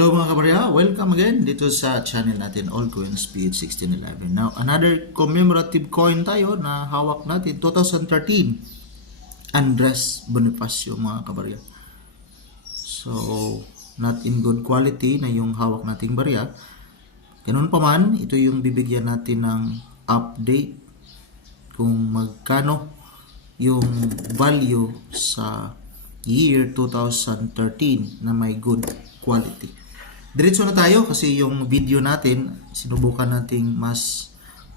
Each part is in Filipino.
Hello mga kabarya, welcome again dito sa channel natin, All Coins PH1611. Now, another commemorative coin tayo na hawak natin, 2013, Andres Bonifacio mga kabarya. So, not in good quality na yung hawak nating barya. Ganun pa man, ito yung bibigyan natin ng update kung magkano yung value sa year 2013 na may good quality. Diretso na tayo kasi yung video natin sinubukan nating mas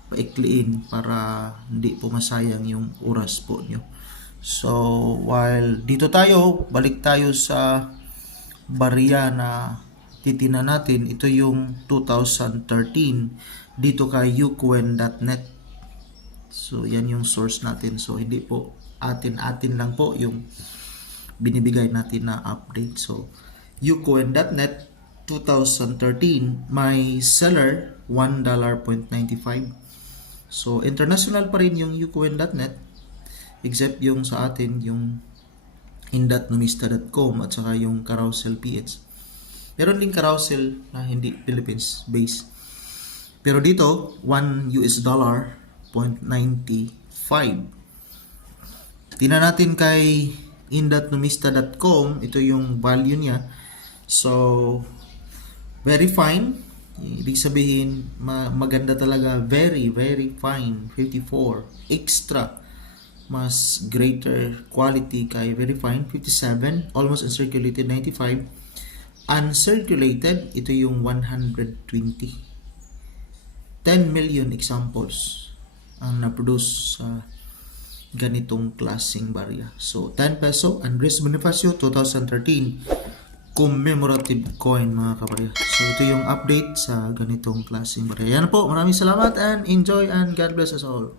paikliin para hindi po masayang yung oras po nyo. So while dito tayo, balik tayo sa barya na titina natin. Ito yung 2013 dito kay ucoin.net. So yan yung source natin. So hindi po atin lang po yung binibigay natin na update. So ucoin.net 2013, may seller $1.95. So international pa rin yung ucoin.net except yung sa atin yung in.numista.com at saka yung Carousel PH. Meron din Carousel na hindi Philippines based. Pero dito $1.95. Tingnan natin kay in.numista.com, ito yung value niya. So very fine. Ibig sabihin, maganda talaga. Very, very fine. 54. Extra. Mas greater quality kay very fine. 57. Almost uncirculated. 95. Uncirculated, ito yung 120. 10 million examples ang na-produce sa ganitong klaseng barya. So, 10 peso. Andres Bonifacio, 2013. Commemorative coin mga kabarya. So ito yung update sa ganitong klaseng barya. Yan po, maraming salamat and enjoy and God bless us all.